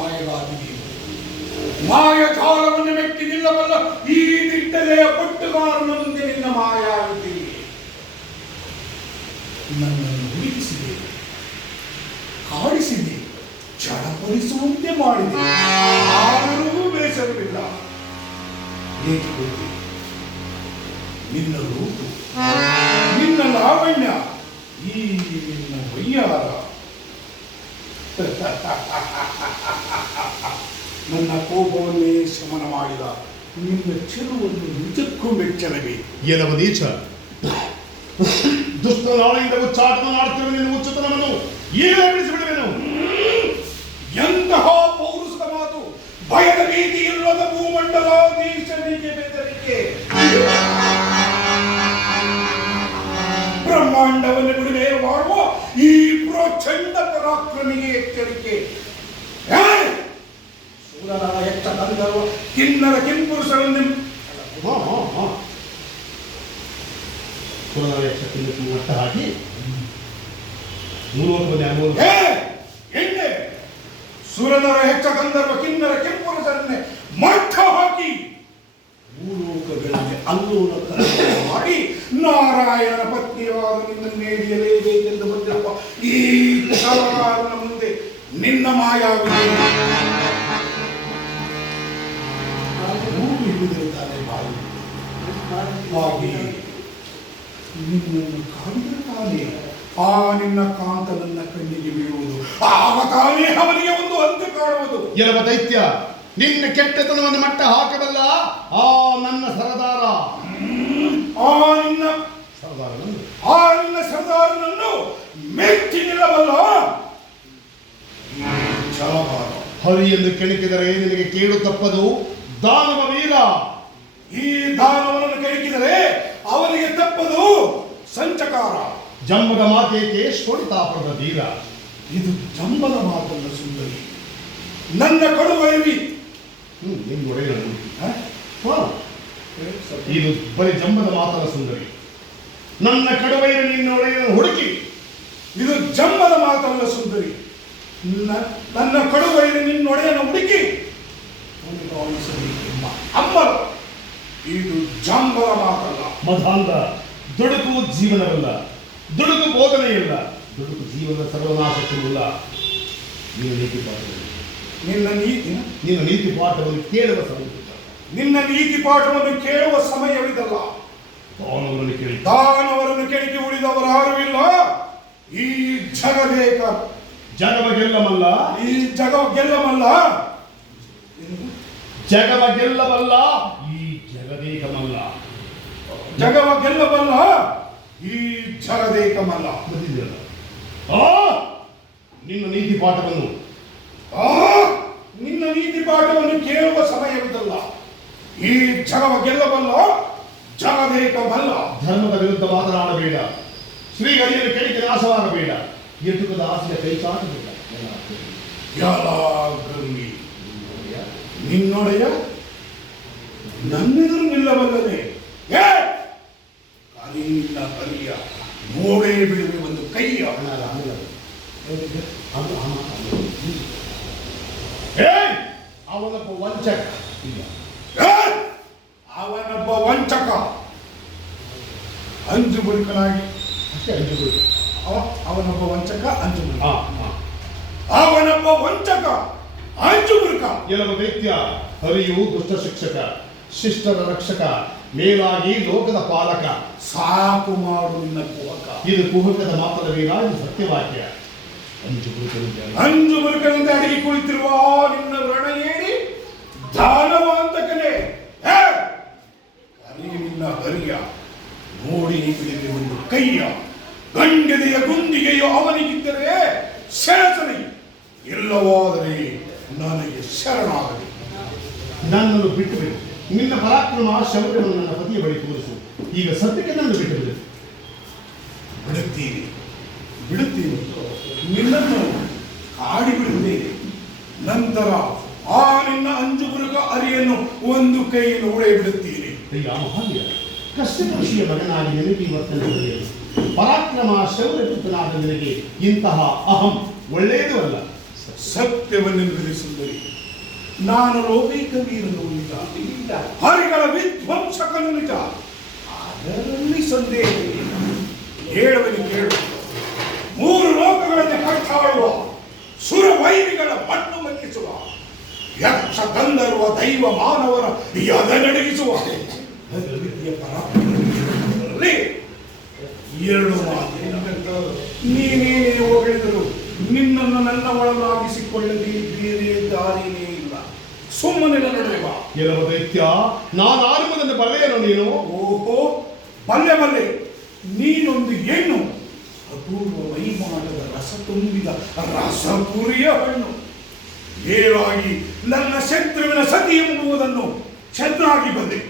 ಮಾಯಗಾತಿಗೆ ಮಾಯಜಾಲವನ್ನು ಮೆಟ್ಟಿ ನಿಲ್ಲಬಲ್ಲ ಈ ದಿಟ್ಟಲೆಯ ಪಟ್ಟುಗಾರನ ಮುಂದೆ ನಿನ್ನ ಮಾಯಾವಿದೆ. ನನ್ನನ್ನು ಹುಡುಕಿಸಿದೆ, ಕಾಡಿಸಿದೆ, ಚಡಪಡಿಸುವಂತೆ ಮಾಡಿದೆ. ಆದರೂ ಬೇಸರವಿಲ್ಲ. ಏಕೆ ಗೊತ್ತೇ? ನಿನ್ನ ರೂಪ, ನಿನ್ನ ಲಾವಣ್ಯ, ಈ ನಿನ್ನ ವಯ್ಯಾರ ನನ್ನ ಕೋಪವನ್ನೇ ಶಮನ ಮಾಡಿದ. ನಿನ್ನ ಚೆಲುವನ್ನು ನಿಜಕ್ಕೂ ಮೆಚ್ಚಲೇಬೇಕು. ಏನವ ನೀಚ, ದುಷ್ಟ ನಾಳೆಯಿಂದ ಉಚ್ಚಾಟನ ಮಾಡುತ್ತಿರುವ ನಿನ್ನ ಉಚ್ಚತನವನ್ನು ಈಗಲೇ ಬಿಡಿಸಿಬಿಡುವೆನು. ಎಂತಹ ಪೌರುಷದ ಮಾತು! ಭಯದ ಭೀತಿ ಇಲ್ಲದ ಭೂಮಂಡಲಾಧೀಶನಿಗೆ ಬೆದರಿಕೆ. ಬ್ರಹ್ಮಾಂಡವನ್ನು ಬಿಡುವೆ ಮಾಡುವ ಈ ಪ್ರಚಂಡ ಪರಾಕ್ರಮಿಗೆ ಎಚ್ಚರಿಕೆ. ಸೂರನ ಎಚ್ಚ ಗಂಧರ್ವ ಕಿನ್ನರ ಕಿಂಪುರುಷರನ್ನು ಮಟ್ಟ ಹಾಕಿ ಎಣ್ಣೆ ಸುರನರ ಹೆಚ್ಚ ಗಂಧರ್ವ ಕಿನ್ನರ ಕೆಂಪುರಸರನ್ನೇ ಮಟ್ಟ ಹಾಕಿ ಭೂಲೋಕಗಳಲ್ಲಿ ಅಲ್ಲೋಲ ಮಾಡಿ ನಾರಾಯಣನ ಪತ್ನಿಯಾದ ನಿನ್ನನ್ನೇ ಹಿಡಿಯಲೇಬೇಕೆಂದು ಬಂದಿರುವ ಈ ಛಲಗಾರನ ಮುಂದೆ ನಿನ್ನ ಮಾಯಾವಿದೆ. ಹಿಡಿದಿರುತ್ತಾನೆ ಬಾಯಿ. ಹಾಗೆ ನಿನ್ನನ್ನು ಕಾಡಿದರೆ ತಾನೇ ಆ ನಿನ್ನ ಕಾಂತ ನನ್ನ ಕಣ್ಣಿಗೆ ಬೀಳುವುದು. ಆಗ ತಾನೇ ಅವನಿಗೆ ಒಂದು ಅಂತ್ಯ ಕಾಣುವುದು. ಎಲವ ದೈತ್ಯ, ನಿನ್ನ ಕೆಟ್ಟತನವನ್ನು ಮಟ್ಟ ಹಾಕಬಲ್ಲ ಆ ನನ್ನ ಸರದಾರ, ಆ ನಿನ್ನ ಸರ್ದಾರನನ್ನು ಮೆಚ್ಚಿ ನಿಲ್ಲಬಲ್ಲ ಛಲಗಾರ. ಹರಿ ಎಂದು ಕೆಣಕಿದರೆ ನಿನಗೆ ಕೇಳು ತಪ್ಪದು ದಾನವ ವೀರ. ಈ ದಾನವನನ್ನು ಕೆಣಕಿದರೆ ಅವನಿಗೆ ತಪ್ಪದು ಸಂಚಕಾರ. ಜಂಬದ ಮಾತೇಕೆ ಶೋಣಿತಾಪದ ಧೀರ. ಇದು ಜಂಬದ ಮಾತಲ್ಲ ಸುಂದರಿ, ನನ್ನ ಕಡುವೈವಿ. ಇದು ಬರೀ ಜಂಬದ ಮಾತಲ್ಲ ಸುಂದರಿ, ನನ್ನ ಕಡುವೈರಿ ನಿನ್ನ ಒಡೆಯನ ಹುಡುಕಿ. ಇದು ಜಂಬದ ಮಾತಲ್ಲ ಸುಂದರಿ, ನನ್ನ ಕಡುವೈರಿ ನಿನ್ನೊಡೆಯನ ಹುಡುಕಿ ಅಮ್ಮಲ. ಇದು ಜಂಬದ ಮಾತಲ್ಲ. ಮಧಾಂಧ, ದುಡುಕು ಜೀವನವಲ್ಲ, ದುಡುಕು ಬೋಧನೆಯಿಲ್ಲ, ದುಡುಕು ಜೀವನದ ಸರ್ವನಾಶಕ್ಕಿಲ್ಲ. ನಿನ್ನ ನೀತಿ ಪಾಠವನ್ನು ನಿನ್ನ ನೀತಿ ಪಾಠವನ್ನು ಕೇಳುವ ಸಮಯ, ನಿನ್ನ ನೀತಿ ಪಾಠವನ್ನು ಕೇಳುವ ಸಮಯವಿದಲ್ಲ. ದಾನವರನ್ನು ಕೆಣಕಿ ಉಳಿದವರು ಯಾರೂ ಇಲ್ಲ. ಈ ಜಗದೇಕ ಜಗವ ಗೆಲ್ಲಮಲ್ಲ, ಈ ಜಗವ ಗೆಲ್ಲಮಲ್ಲ, ಜಗವ ಗೆಲ್ಲಬಲ್ಲ ಈ ಜಗದೇಕಮಲ್ಲ. ಜಗವ ಗೆಲ್ಲಬಲ್ಲ ಈ ಜಗದೇಕಮಲ್ಲ. ನಿನ್ನ ನೀತಿ ಪಾಠವನ್ನು ನಿನ್ನ ನೀತಿ ಪಾಠವನ್ನು ಕೇಳುವ ಸಮಯವಿದಲ್ಲ. ಈ ಜಗವ ಗೆಲ್ಲಬಲ್ಲ ಜಗದೇಕಮಲ್ಲ. ಧರ್ಮದ ವಿರುದ್ಧ ಮಾತನಾಡಬೇಡ, ಶ್ರೀಹರಿಯನ್ನು ಕೆಣಕಿ ನಾಶವಾಗಬೇಡ, ಎಟುಕದ ಆಸೆಯ ಕೈ ಚಾಟಬೇಡ. ನಿನ್ನೊಡೆಯ ನನ್ನೆದುರು ನಿಲ್ಲಬಲ್ಲದೆ ನಿನ್ನ ಹರಿಯ ನೋಡೇ ಬಿಡುವೆ ಒಂದು ಕೈಯ. ಅವನೊಬ್ಬ ವಂಚಕ, ಅವನೊಬ್ಬ ವಂಚಕ, ಅಂಜು ಬುರುಕನಾಗಿ ಅಷ್ಟೇ. ಅಂಜು ಬುರುಕ ಅವನೊಬ್ಬ ವಂಚಕ, ಅಂಜು ಬುರುಕ. ಅವನೊಬ್ಬ ವಂಚಕ, ಅಂಜು ಬುರುಕ. ಎಲ್ಲವ ದೈತ್ಯ, ಹರಿಯು ದುಷ್ಟ ಶಿಕ್ಷಕ, ಶಿಷ್ಟರ ರಕ್ಷಕ, ಮೇಲಾಗಿ ಲೋಕದ ಪಾಲಕ. ಸಾಕು ಮಾಡು ನಿನ್ನ ಕುಹಕ. ಇದು ಕುಹಕದ ಮಾತಲ್ಲವೇನ, ಇದು ಸತ್ಯವಾಕ್ಯ. ಅಂಜು ಬುರುಕನಿಂದ ಅಡಿಗೆ ಕುಳಿತಿರುವ ನಿನ್ನ ರಣ ಏಡಿ ದಾನವಾಂತಕನೇ. ಹರಿ ನಿನ್ನ ಹರಿಯ ನೋಡಿ ಬಿಡಿಗೆ ಒಂದು ಕೈಯ. ಗಂಡದೆಯ ಗುಂಡಿಗೆಯು ಅವನಿಗಿದ್ದರೆ ಸೆಣಸಲಿ, ಇಲ್ಲವಾದರೆ ನನಗೆ ಶರಣಾಗಲಿ. ನನ್ನನ್ನು ಬಿಟ್ಟು ಬಿಡು. ನಿನ್ನ ಪರಾಕ್ರಮ ಶೌರ್ಯವನ್ನು ನನ್ನ ಪತಿಯ ಬಳಿ ತೋರಿಸು. ಈಗ ಸದ್ಯಕ್ಕೆ ನನ್ನ ಬಿಟ್ಟು ಬಿಡು. ಬಿಡುತ್ತೀನಿ, ಬಿಡುತ್ತೀನಿ. ನಿನ್ನನ್ನು ಕಾಡಿ ಬಿಡುತ್ತೇನೆ. ನಂತರ ಆ ನಿನ್ನ ಅಂಜು ಬುರುಕ ಅರಿಯನ್ನು ಒಂದು ಕೈಯನ್ನು ಉಳೆ ಬಿಡುತ್ತೀನಿ. ಕಷ್ಟ ಕೃಷಿಯ ಮಗನಾಗಿ ನಿನಗೆ ಇವತ್ತನ್ನು ಪರಾಕ್ರಮ ಶೌರ್ಯಪುತ್ರನಾದ ನಿನಗೆ ಇಂತಹ ಅಹಂ ಒಳ್ಳೆಯದು ಅಲ್ಲ, ಸತ್ಯವನ್ನೆಂದರೆ ಸುಂದರಿ, ನಾನು ಲೋಕೈಕ ವೀರನು ನಿಜ, ಹರಿಗಳ ವಿಧ್ವಂಸಕನು ನಿಜ, ಅದರಲ್ಲಿ ಸಂದೇಹವಿಲ್ಲ. ಹೇಳುವನು ಕೇಳು. 3 ಲೋಕಗಳಲ್ಲಿ ಕಟ್ಟಾಳುವ ಸುರವೈರಿಗಳ ಮಣ್ಣು ಮಕ್ಕಿಸುವ ಯಕ್ಷ ಗಂಧರ್ವ ದೈವ ಮಾನವರ ಯದನಡಗಿಸುವ ವಿದ್ಯೆ ಪರಾಕ್ರಮದಲ್ಲಿ 2 ಮಾತು. ನೀನೇ ಹೊಗಳಿದರು ನಿನ್ನನ್ನು ನನ್ನ ಒಳಗಾಗಿಸಿಕೊಳ್ಳದೆ ಬೇರೆ ದಾರಿನೇ ಇಲ್ಲ. ಸುಮ್ಮನೆ ನಡೆಯುವ ಕೆಲವು ದೈತ್ಯ, ನಾನು ಆರಂಭದಿಂದ ಬರೆಯನು ನೀನು. ಓಹೋ, ಬಲ್ಲೆ ಬಲ್ಲೆ, ನೀನೊಂದು ಹೆಣ್ಣು, ಅಪೂರ್ವ ವೈಮಾನದ ರಸ ತುಂಬಿದ ರಸಪುರಿಯ ಹಣ್ಣು. ನೇರವಾಗಿ ನನ್ನ ಶತ್ರುವಿನ ಸತಿ ಎಂಬುವುದನ್ನು ಚೆನ್ನಾಗಿ ಬಂದೆ.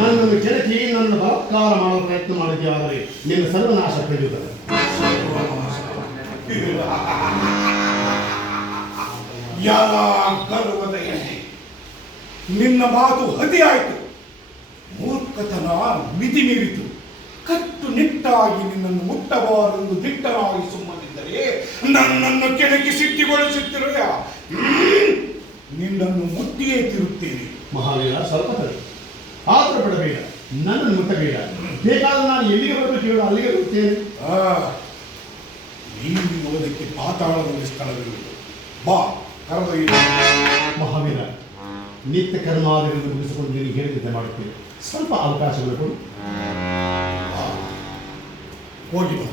ನನ್ನನ್ನು ಕೆಣಕಿ ನನ್ನ ಬಲಾತ್ಕಾರ ಮಾಡಲು ಪ್ರಯತ್ನ ಮಾಡಿದ್ದೆ, ಆದರೆ ನಿನ್ನ ಸರ್ವನಾಶ ತಿಳಿಯುತ್ತದೆ. ಯಾವ ಗರ್ವದ ಎಣ್ಣೆ, ನಿನ್ನ ಮಾತು ಹದಿಯಾಯಿತು. ಮೂರ್ಖತನ ಮಿತಿ ಮೀರಿತು. ಕಟ್ಟುನಿಟ್ಟಾಗಿ ನಿನ್ನನ್ನು ಮುಟ್ಟಬಾರೆಂದು ದಿಟ್ಟನಾಗಿ ಸುಮ್ಮನಿದ್ದರೆ ನನ್ನನ್ನು ಕೆಣಕಿ ಸಿಟ್ಟಿಗೊಳಿಸುತ್ತಿರುವ ನಿನ್ನನ್ನು ಮುಟ್ಟಿಯೇ ತಿರುತ್ತೇನೆ. ಮಹಾವೀರ, ಸ್ವಲ್ಪ ತಡೆ, ಆತರ ಪಡಬೇಡ, ನನ್ನನ್ನು ಮುಟ್ಟಬೇಡ. ಬೇಕಾದ್ರೆ ನಾನು ಎಲ್ಲಿಗೆ ಬರಬೇಕು ಹೇಳು, ಅಲ್ಲಿಗೆ ಬರುತ್ತೇನೆ. ನೀನು ಹೋದಕ್ಕೆ ಪಾತಾಳದಲ್ಲಿ ಸ್ಥಳವಿರುವುದು. ಬಾ, ಕರೆದೊಯ್ಯ. ಮಹಾವೀರ, ನಿತ್ಯ ಕರ್ಮಾದಿಗಳನ್ನು ಮುಗಿಸಿಕೊಂಡು ನೀನು ಹೇಳಿದಂತೆ ಮಾಡುತ್ತೇನೆ. ಸ್ವಲ್ಪ ಅವಕಾಶಗಳು ಕೊಡು. ಹೋಗಿ ಬಾ.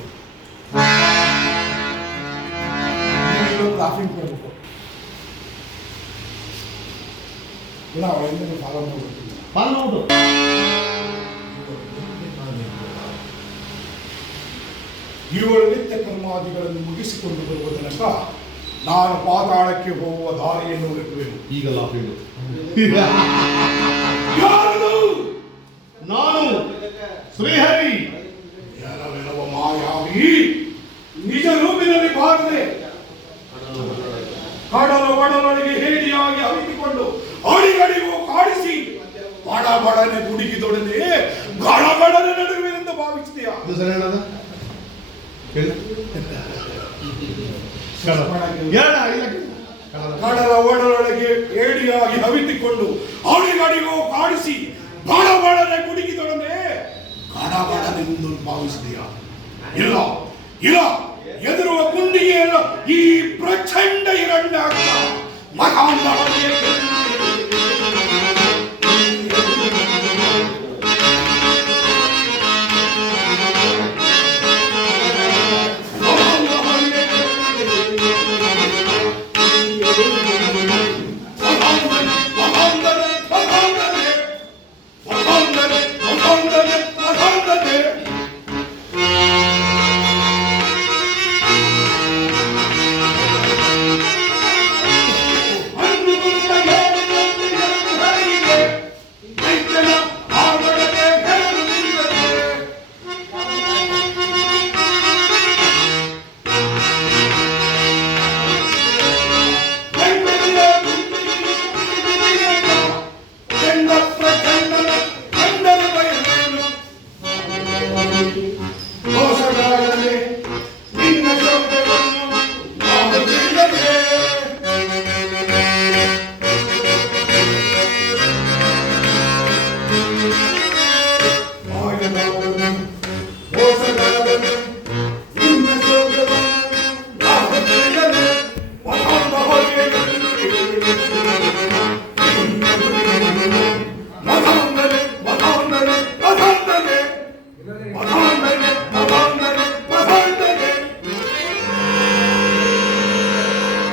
ಕಾಫಿ ಕೊಡಬೇಕು. ಇಲ್ಲ, ಅವಳಿಂದ ಫಾಲೋ ಮಾಡಬೇಕು. ಪಾಲ್ನೋಡು. ಇವಳು ನಿತ್ಯ ಕರ್ಮಾದಿಗಳನ್ನು ಮುಗಿಸಿಕೊಂಡು ಬರುವ ತನಕ ನಾನು ಪಾತಾಳಕ್ಕೆ ಹೋಗುವ ದಾರಿಯನ್ನು ಹುಡುಕುವೆನು. ಈಗಲ್ಲ ಹೇಳು. ಯಾರದು? ನಾನು ಶ್ರೀಹರಿ. ಯಾರವೆಲ್ಲವ ಮಾಯಾವಿ ನಿಜ ರೂಪಿನಲ್ಲಿ ಬಾರದೆ ಕಡಲ ಒಡಲೊಳಗೆ ಹೇಡಿಯಾಗಿ ಅವಿತುಕೊಂಡು ಅಡಿಗಡಿಗೂ ಕಾಡಿಸಿ ಬಡ ಬಡನೆ ಗುಡುಗಿದೊಡನೆ ಗಡಗಡನೆ ನಡುವಿನಿಂದ ಭಾವಿಸಿದೆಯಾ? ಕಡಲ ಒಡಲೊಳಗೆ ಏಡಿಯಾಗಿ ಹವಿತಿಕೊಂಡು ಅಡಿಗಡಿಗೂ ಕಾಡಿಸಿ ಬಡ ಬಡನೆ ಗುಡುಗಿದೊಡನೆ ಗಡಗಡನೆಂದು ಭಾವಿಸಿದೆಯಾ? ಇಲ್ಲ ಇಲ್ಲ, ಎದುರುವ ಕುಂಡಿಗೆಯಲ್ಲ ಈ ಪ್ರಚಂಡ ಹಿರಣ್ಯ ಮಹಾನ್